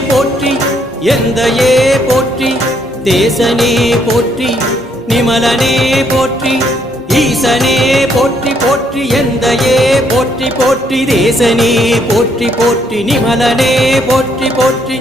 போற்றி எந்தையே போற்றி தேசனே போற்றி நிமலனே போற்றி ஈசனே போற்றி போற்றி எந்தையே போற்றி போற்றி தேசனே போற்றி போற்றி நிமலனே போற்றி போற்றி.